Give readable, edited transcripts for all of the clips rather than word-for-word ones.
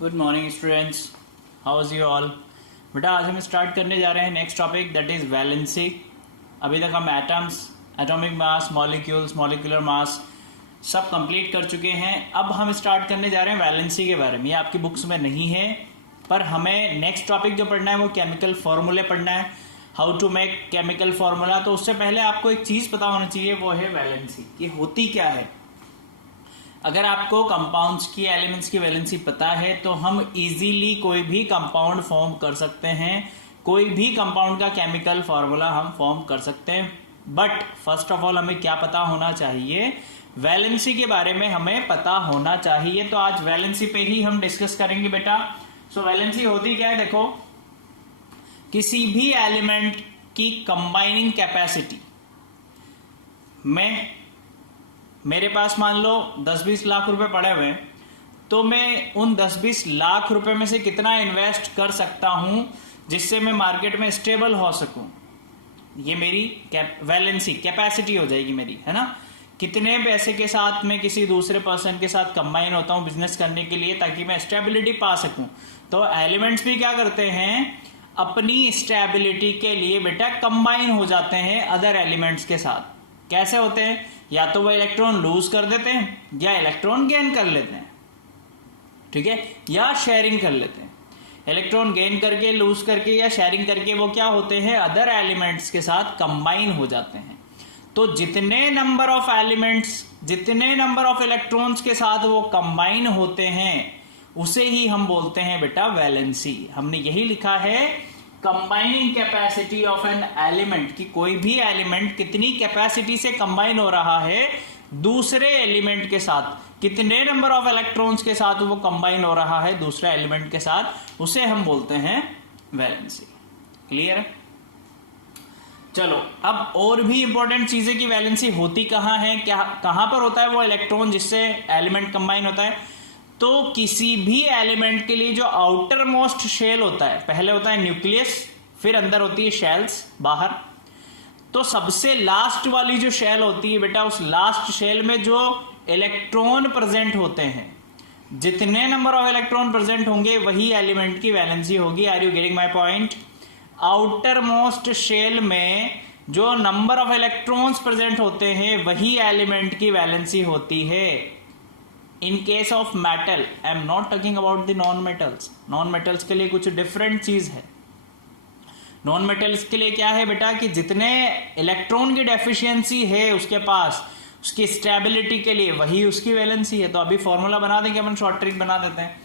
Good morning students, how is you all. बेटा आज हम स्टार्ट करने जा रहे हैं next topic that is valency. अभी तक हम atoms, atomic mass, molecules, molecular mass सब कंप्लीट कर चुके हैं। अब हम स्टार्ट करने जा रहे हैं वैलेंसी के बारे में। ये आपकी बुक्स में नहीं है, पर हमें नेक्स्ट टॉपिक जो पढ़ना है वो केमिकल फॉर्मूले पढ़ना है, how to make chemical formula. तो उससे पहले आपको एक चीज़ पता होना चाहिए, वो है वैलेंसी। ये होती क्या है। अगर आपको कंपाउंड्स की, एलिमेंट्स की वैलेंसी पता है तो हम इजीली कोई भी कंपाउंड फॉर्म कर सकते हैं, कोई भी कंपाउंड का केमिकल फार्मूला हम फॉर्म कर सकते हैं। बट फर्स्ट ऑफ ऑल हमें क्या पता होना चाहिए, वैलेंसी के बारे में हमें पता होना चाहिए। तो आज वैलेंसी पे ही हम डिस्कस करेंगे बेटा। सो वैलेंसी होती क्या है, देखो किसी भी एलिमेंट की कंबाइनिंग कैपेसिटी में, मेरे पास मान लो 10-20 लाख रुपए पड़े हुए हैं, तो मैं उन 10-20 लाख रुपए में से कितना इन्वेस्ट कर सकता हूं जिससे मैं मार्केट में स्टेबल हो सकूं। ये मेरी वैलेंसी कैपेसिटी हो जाएगी मेरी, है ना। कितने पैसे के साथ मैं किसी दूसरे पर्सन के साथ कंबाइन होता हूं बिजनेस करने के लिए, ताकि मैं स्टेबिलिटी पा सकूं। तो एलिमेंट्स भी क्या करते हैं, अपनी स्टेबिलिटी के लिए बेटा कंबाइन हो जाते हैं अदर एलिमेंट्स के साथ। कैसे होते हैं, या तो वो इलेक्ट्रॉन लूज कर देते हैं या इलेक्ट्रॉन गेन कर लेते हैं, ठीक है, या शेयरिंग कर लेते हैं। इलेक्ट्रॉन गेन करके, लूज करके या शेयरिंग करके वो क्या होते हैं, अदर एलिमेंट्स के साथ कंबाइन हो जाते हैं। तो जितने नंबर ऑफ एलिमेंट्स, जितने नंबर ऑफ इलेक्ट्रॉन्स के साथ वो कंबाइन होते हैं उसे ही हम बोलते हैं बेटा वैलेंसी। हमने यही लिखा है, combining capacity of an element, कि कोई भी एलिमेंट कितनी कैपेसिटी से कंबाइन हो रहा है दूसरे एलिमेंट के साथ, कितने नंबर ऑफ इलेक्ट्रॉन्स के साथ वो कंबाइन हो रहा है दूसरे एलिमेंट के साथ, उसे हम बोलते हैं वैलेंसी। क्लियर है। चलो अब और भी इंपॉर्टेंट चीजें की वैलेंसी होती कहां है, क्या कहां पर होता है वो इलेक्ट्रॉन जिससे एलिमेंट कंबाइन होता है। तो किसी भी एलिमेंट के लिए जो आउटर मोस्ट शेल होता है, पहले होता है न्यूक्लियस, फिर अंदर होती है शेल्स बाहर। तो सबसे लास्ट वाली जो शेल होती है बेटा, उस लास्ट शेल में जो इलेक्ट्रॉन प्रेजेंट होते हैं, जितने नंबर ऑफ इलेक्ट्रॉन प्रेजेंट होंगे वही एलिमेंट की वैलेंसी होगी। Are you getting my point. Outer most shell में जो नंबर ऑफ इलेक्ट्रॉन्स प्रेजेंट होते हैं वही एलिमेंट की वैलेंसी होती है। In case of metal, I am not talking about the non metals. Non metals के लिए कुछ डिफरेंट चीज है। नॉन मेटल्स के लिए क्या है बेटा, कि जितने इलेक्ट्रॉन की डेफिशिएंसी है उसके पास, उसकी स्टेबिलिटी के लिए वही उसकी वैलेंसी है। तो अभी फॉर्मूला बना देंगे अपन, शॉर्ट ट्रिक बना देते हैं,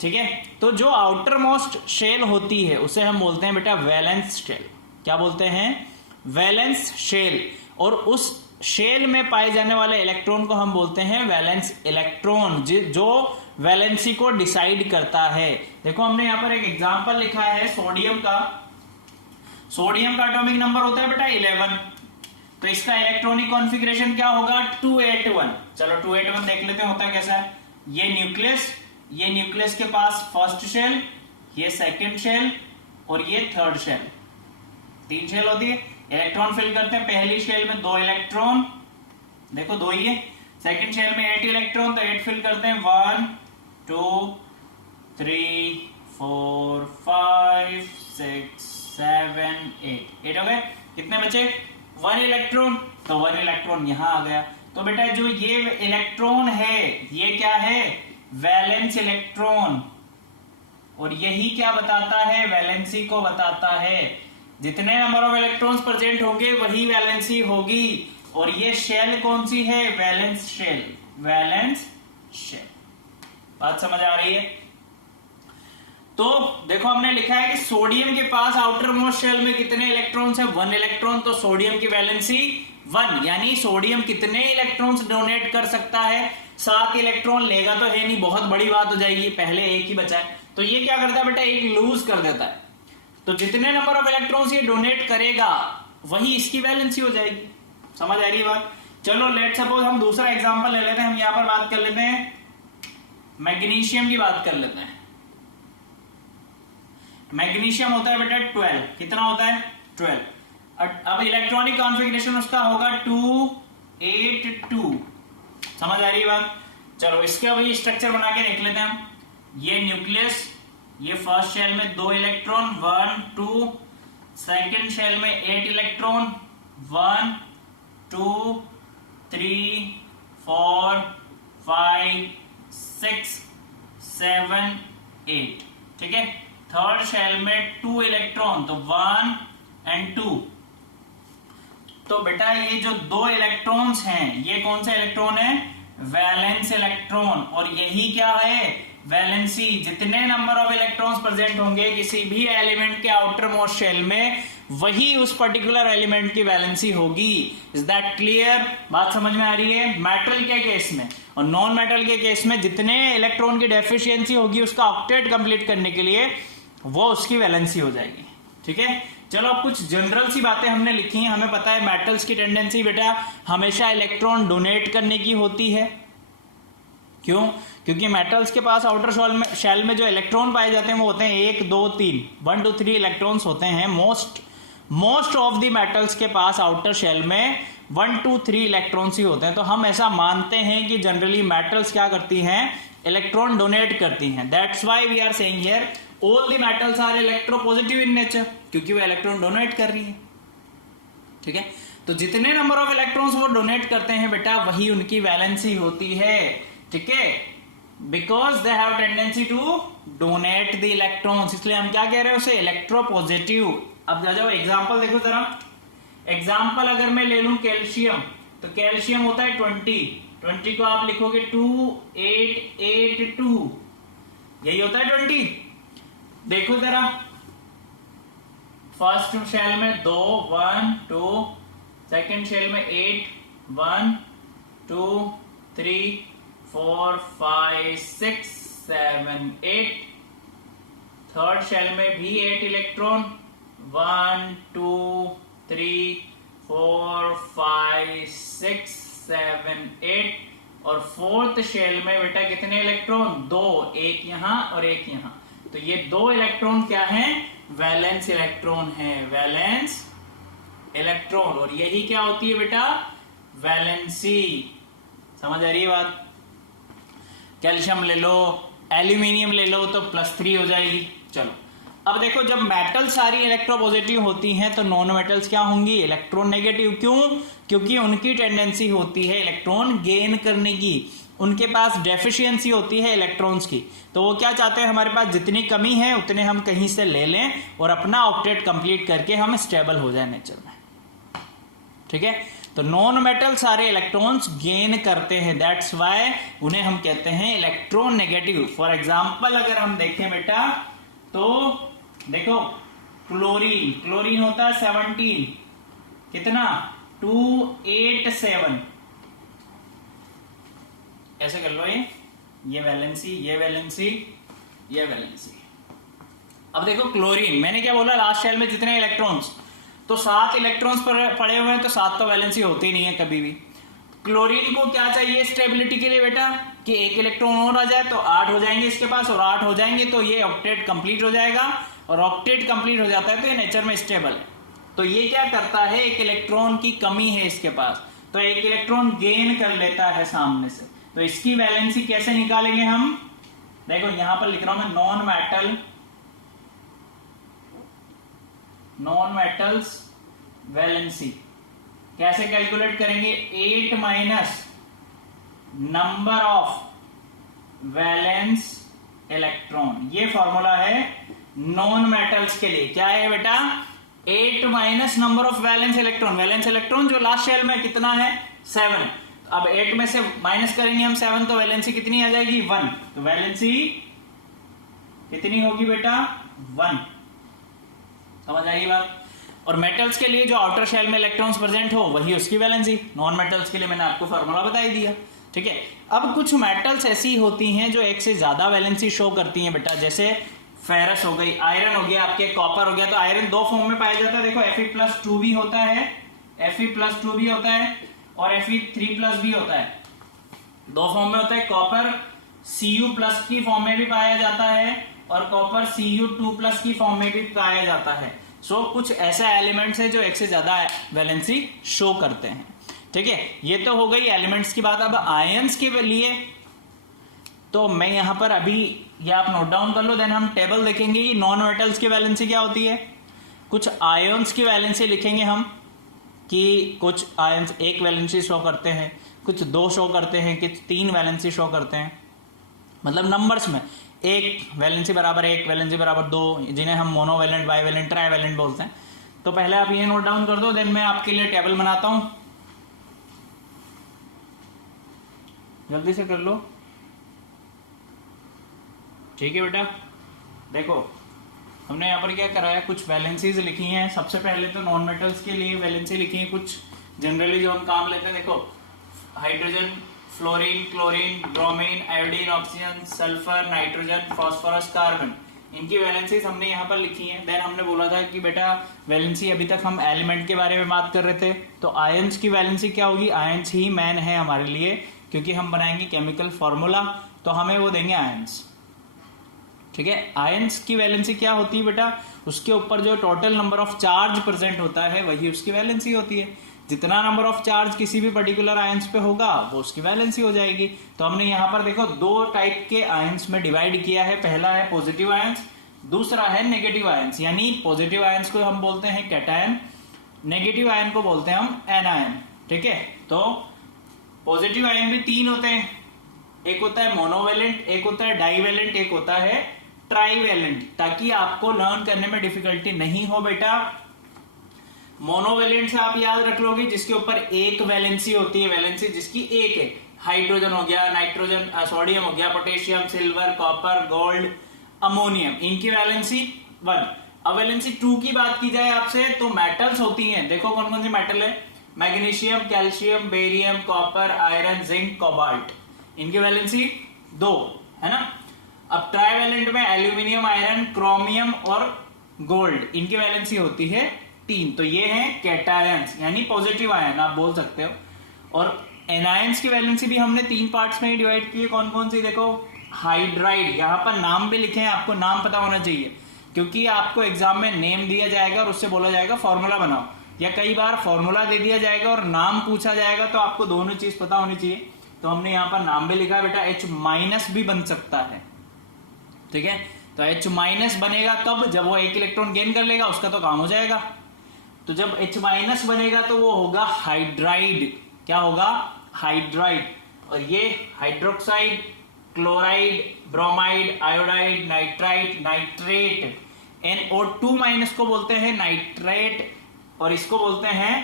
ठीक है। तो जो आउटर मोस्ट शेल होती है उसे हम बोलते हैं बेटा वैलेंस शेल। क्या बोलते हैं, वैलेंस शेल। और उस शेल में पाए जाने वाले इलेक्ट्रॉन को हम बोलते हैं वैलेंस इलेक्ट्रॉन, जो वैलेंसी को डिसाइड करता है। देखो हमने यहां पर एक एग्जांपल लिखा है सोडियम का। सोडियम का एटॉमिक नंबर होता है बेटा 11। तो इसका इलेक्ट्रॉनिक कॉन्फ़िगरेशन क्या होगा, 281। चलो 281 देख लेते हैं होता है कैसा है। ये न्यूक्लियस के पास फर्स्ट शेल, ये सेकंड शेल और ये थर्ड शेल, 3 शेल होती है। इलेक्ट्रॉन फिल करते हैं, पहली शेल में 2 इलेक्ट्रॉन, देखो 2 ही है। सेकंड शेल में 8 इलेक्ट्रॉन, तो 8 फिल करते हैं, 1 2 3 4 5 6 7 8 हो गए। कितने बचे, 1 इलेक्ट्रॉन, तो 1 इलेक्ट्रॉन यहां आ गया। तो बेटा जो ये इलेक्ट्रॉन है ये क्या है, वैलेंस इलेक्ट्रॉन। और यही क्या बताता है, वैलेंसी को बताता है। जितने नंबर ऑफ इलेक्ट्रॉन्स प्रेजेंट होंगे वही वैलेंसी होगी। और ये शेल कौन सी है, वैलेंस शेल। वैलेंस शेल, बात समझ आ रही है। तो देखो हमने लिखा है कि सोडियम के पास आउटर मोस्ट शेल में कितने इलेक्ट्रॉन्स है, 1 इलेक्ट्रॉन। तो सोडियम की वैलेंसी 1, यानी सोडियम कितने इलेक्ट्रॉन्स डोनेट कर सकता है, 7 इलेक्ट्रॉन लेगा तो है नहीं, बहुत बड़ी बात हो जाएगी, पहले एक ही बचा है। तो ये क्या करता है बेटा, एक लूज कर देता है। तो जितने नंबर ऑफ इलेक्ट्रॉन्स ये डोनेट करेगा वही इसकी वैलेंसी हो जाएगी। समझ आ रही है बात। चलो लेट सपोज हम दूसरा एग्जांपल ले लेते हैं। हम यहां पर बात कर लेते हैं मैग्नीशियम की, बात कर लेते हैं। मैग्नीशियम होता है बेटा 12, कितना होता है 12। अब इलेक्ट्रॉनिक कॉन्फ़िगरेशन उसका होगा 282। समझ आ रही है बात। चलो इसका भी स्ट्रक्चर बना के देख लेते हैं हम। ये न्यूक्लियस, ये फर्स्ट शेल में 2 इलेक्ट्रॉन 1 2, सेकेंड शेल में 8 इलेक्ट्रॉन 1 2 3 4 5 6 7 8, ठीक है। थर्ड शेल में 2 इलेक्ट्रॉन, तो 1 और 2। तो बेटा ये जो 2 इलेक्ट्रॉन्स हैं, ये कौन सा इलेक्ट्रॉन है? Valence electron. और यही क्या है? वैलेंसी। जितने नंबर ऑफ इलेक्ट्रॉन्स प्रेजेंट होंगे किसी भी एलिमेंट के आउटर मोस्ट शेल में, वही उस पर्टिकुलर एलिमेंट की वैलेंसी होगी। Is that clear? बात समझ में आ रही है? मेटल के केस में और नॉन मेटल के केस में जितने इलेक्ट्रॉन की डेफिशिएंसी होगी उसका ऑक्टेट कंप्लीट करने के लिए, वो उसकी वैलेंसी हो जाएगी, ठीक है। चलो अब कुछ जनरल सी बातें हमने लिखी हैं। हमें पता है मेटल्स की टेंडेंसी बेटा हमेशा इलेक्ट्रॉन डोनेट करने की होती है। क्यों? क्योंकि मेटल्स के पास आउटर शेल में जो इलेक्ट्रॉन पाए जाते हैं वो होते हैं 1 2 3, 1 2 3 इलेक्ट्रॉन्स होते हैं। मोस्ट ऑफ द मेटल्स के पास आउटर शेल में 1 2 3 इलेक्ट्रॉन्स ही होते हैं। तो हम ऐसा मानते हैं कि जनरली मेटल्स क्या करती हैं? इलेक्ट्रॉन डोनेट करती हैं। That's why we are saying here all the metals are electropositive in nature, क्योंकि वो इलेक्ट्रॉन डोनेट कर रही है, ठीक है। तो जितने नंबर ऑफ इलेक्ट्रॉन्स वो डोनेट करते हैं बेटा, वही उनकी वैलेंसी होती है, ठीक है। Because they have tendency to donate the electrons, इसलिए हम क्या कह रहे हैं उसे? इलेक्ट्रोपॉजिटिव। अब जा जाओ एग्जाम्पल देखो जरा। एग्जाम्पल अगर मैं ले लूं कैल्शियम, तो कैल्शियम होता है 20 को आप लिखोगे 2 8 8 2, यही होता है 20। देखो जरा, फर्स्ट शेल में 2 1 2, सेकेंड शेल में 8 1 2 3 4 5 6 7 8, थर्ड शेल में भी 8 इलेक्ट्रॉन 1 2 3 4 5 6 7 8, और फोर्थ शेल में बेटा कितने इलेक्ट्रॉन? 2, एक यहां और एक यहां। तो ये 2 इलेक्ट्रॉन क्या हैं? वैलेंस इलेक्ट्रॉन है, वैलेंस इलेक्ट्रॉन। और यही क्या होती है बेटा? वैलेंसी। समझ आ रही है बात? कैल्शियम ले लो, एल्यूमिनियम ले लो, तो +3 हो जाएगी। चलो अब देखो, जब मेटल सारी इलेक्ट्रोपॉजिटिव होती हैं तो नॉन मेटल्स क्या होंगी? Electron negative. क्यों? क्योंकि उनकी टेंडेंसी होती है इलेक्ट्रॉन गेन करने की, उनके पास डेफिशिएंसी होती है इलेक्ट्रॉन्स की। तो वो क्या चाहते हैं? हमारे पास जितनी कमी है उतने हम कहीं से ले लें और अपना ऑक्टेट कंप्लीट करके हम स्टेबल हो जाए नेचर में, ठीक है। तो नॉन मेटल सारे इलेक्ट्रॉन्स गेन करते हैं, दैट्स व्हाई उन्हें हम कहते हैं इलेक्ट्रॉन नेगेटिव। फॉर एग्जांपल अगर हम देखें बेटा, तो देखो क्लोरीन होता है 17, कितना? 287, ऐसे कर लो, ये वैलेंसी, ये वैलेंसी, ये वैलेंसी। अब देखो क्लोरीन, मैंने क्या बोला? लास्ट शेल में जितने इलेक्ट्रॉन्स, तो 7 इलेक्ट्रॉन्स पड़े हुए हैं, तो 7 तो वैलेंसी होती नहीं है कभी भी। क्लोरीन को क्या चाहिए स्टेबिलिटी के लिए बेटा? कि एक इलेक्ट्रॉन और आ जाए तो 8 हो जाएंगे इसके पास, और 8 हो जाएंगे तो ये ऑक्टेट कंप्लीट हो जाएगा, और ऑक्टेट कंप्लीट हो जाता है तो ये नेचर में स्टेबल है। तो ये क्या करता है? एक इलेक्ट्रॉन की कमी है इसके पास, तो एक इलेक्ट्रॉन गेन कर लेता है सामने से। तो इसकी वैलेंसी कैसे निकालेंगे हम? देखो यहां पर लिख रहा हूं मैं, नॉन मेटल्स वैलेंसी कैसे कैलकुलेट करेंगे? 8 minus number of valence electron, ये फॉर्मूला है नॉन मेटल्स के लिए। क्या है बेटा? 8 minus number of valence electron. Valence electron जो लास्ट शेल में कितना है? 7। अब 8 में से माइनस करेंगे हम 7, तो वैलेंसी कितनी आ जाएगी? 1। तो वैलेंसी कितनी होगी बेटा? 1। समझ आई बात? और मेटल्स के लिए जो आउटर शेल में इलेक्ट्रॉन्स प्रेजेंट हो वही उसकी वैलेंसी। नॉन मेटल्स के लिए मैंने आपको फॉर्मूला बता ही दिया, ठीक है। अब कुछ मेटल्स ऐसी होती हैं जो एक से ज्यादा वैलेंसी शो करती हैं बेटा, जैसे फेरस हो गई, आयरन हो गया, आपके कॉपर हो गया। तो आयरन 2 फॉर्म में पाया जाता है, देखो Fe+2 भी होता है, Fe+2 भी होता है, और Fe3+ भी होता है। 2 फॉर्म में होता है। कॉपर Cu+ की फॉर्म में भी पाया जाता है, और कॉपर Cu2+ की फॉर्म में भी पाया जाता है। सो कुछ ऐसे एलिमेंट्स हैं जो एक से ज्यादा वैलेंसी शो करते हैं, ठीक है। ये तो हो गई एलिमेंट्स की बात। अब आयंस के लिए तो मैं यहाँ पर अभी ये आप नोट डाउन कर लो, देन हम टेबल देखेंगे कि नॉन मेटल्स की वैलेंसी क्या होती है। कुछ आयंस की वैलेंसी लिखेंगे हम कि कुछ आयंस 1 वैलेंसी शो करते हैं, कुछ 2 शो करते हैं, कुछ 3 वैलेंसी शो करते हैं, मतलब नंबर्स में 1 वैलेंसी बराबर 1, वैलेंसी बराबर 2, जिन्हें हम मोनोवैलेंट, बाईवैलेंट, ट्राईवैलेंट बोलते हैं। तो पहले आप ये नोट डाउन कर दो, देन मैं आपके लिए टेबल बनाता हूं, जल्दी से कर लो। ठीक है बेटा, देखो हमने यहाँ पर क्या करा है, कुछ वैलेंसीज लिखी हैं। सबसे पहले तो नॉन मेटल्स के लिए वैलेंसी लिखी है कुछ जनरली जो हम काम लेते हैं। देखो hydrogen, fluorine, chlorine, bromine, iodine, oxygen, sulphur, nitrogen, phosphorus, carbon, इनकी वैलेंसीज हमने यहाँ पर लिखी हैं। देन हमने बोला था कि बेटा वैलेंसी, अभी तक हम एलिमेंट के बारे में बात कर रहे थे, तो आयंस की वैलेंसी क्या होगी, आयंस ही मैन है हमारे लिए, क्योंकि हम बनाएंगे केमिकल फॉर्मूला, तो हमें वो देंगे आयंस। ठीक है, आयंस की वैलेंसी क्या होती है बेटा, उसके ऊपर जो total number of charge present होता है वही उसकी वैलेंसी होती है। जितना नंबर ऑफ चार्ज किसी भी पर्टिकुलर आयंस पे होगा वो उसकी वैलेंसी हो जाएगी। तो हमने यहाँ पर देखो 2 टाइप के आयंस में डिवाइड किया है। पहला है पॉजिटिव आयंस, दूसरा है नेगेटिव आयंस। यानी पॉजिटिव आयंस को हम बोलते हैं कैटायन, नेगेटिव आयन को बोलते हैं हम एनायन। ठीक है, तो पॉजिटिव आयन भी 3 होते हैं, एक होता है मोनोवैलेंट, एक होता है डाईवैलेंट, एक होता है ट्राईवैलेंट, ताकि आपको लर्न करने में डिफिकल्टी नहीं हो बेटा। मोनोवैलेंट से आप याद रख लोगे जिसके ऊपर 1 वैलेंसी होती है, वैलेंसी जिसकी 1 है। हाइड्रोजन हो गया, नाइट्रोजन, सोडियम हो गया, potassium, silver, copper, gold, ammonium, इनकी वैलेंसी 1। अब वैलेंसी 2 की बात की जाए आपसे, तो मेटल्स होती हैं। देखो कौन कौन सी मेटल है, magnesium, calcium, barium, copper, iron, zinc, cobalt, इनकी वैलेंसी 2 है ना। अब ट्राईवैलेंट में एल्यूमिनियम, आयरन, क्रोमियम और गोल्ड, इनकी वैलेंसी होती है 3। तो ये है कैटायंस यानी पॉजिटिव आयन आप बोल सकते हो। और एनायंस की वैलेंसी भी हमने 3 पार्ट्स में डिवाइड की है। कौन कौन सी, देखो हाइड्राइड, यहाँ पर नाम भी लिखे हैं, आपको नाम पता होना चाहिए, क्योंकि आपको एग्जाम में नेम दिया जाएगा और उससे बोला जाएगा फॉर्मूला बनाओ, या कई बार फॉर्मूला दे दिया जाएगा और नाम पूछा जाएगा, तो आपको दोनों चीज पता होनी चाहिए। तो हमने यहाँ पर नाम भी लिखा बेटा, H- भी बन सकता है। ठीक है, तो H- बनेगा कब, जब वो 1 इलेक्ट्रॉन गेन कर लेगा, उसका तो काम हो जाएगा। तो जब H- बनेगा तो वो होगा हाइड्राइड। क्या होगा, हाइड्राइड। और ये hydroxide, chloride, bromide, iodide, nitride, nitrate, NO2- को बोलते हैं नाइट्रेट और इसको बोलते हैं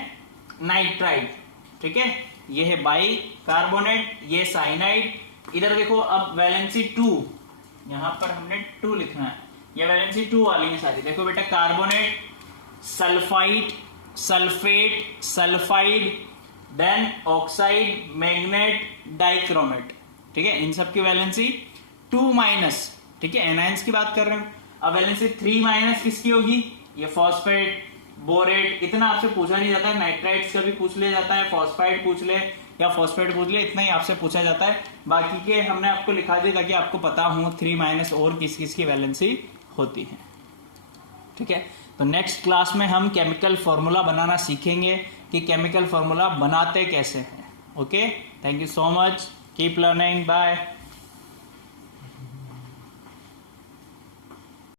नाइट्राइड। ठीक है, ये है बाई कार्बोनेट, ये साइनाइड। इधर देखो अब वैलेंसी 2, यहां पर हमने 2 लिखना है, ये वैलेंसी 2 वाली है सारी। देखो बेटा carbonate, sulphide, sulphate, sulphide, then oxide, magnet, dichromate. ठीक है, इन सब की वैलेंसी 2-। ठीक है, एनायंस की बात कर रहे हैं। अब वैलेंसी 3- किसकी होगी, ये फॉस्फेट, बोरेट, इतना आपसे पूछा नहीं जाता है। नाइट्राइट्स का भी पूछ लिया जाता है, फॉस्फाइड पूछ ले या फॉस्फेट पूछ ले, इतना ही आपसे पूछा जाता है। बाकी के हमने आपको लिखा दिया ताकि आपको पता हो 3- और किस किस की वैलेंसी होती है। ठीक है, तो नेक्स्ट क्लास में हम केमिकल फॉर्मूला बनाना सीखेंगे कि केमिकल फॉर्मूला बनाते कैसे हैं। Okay, thank you so much, keep learning, bye.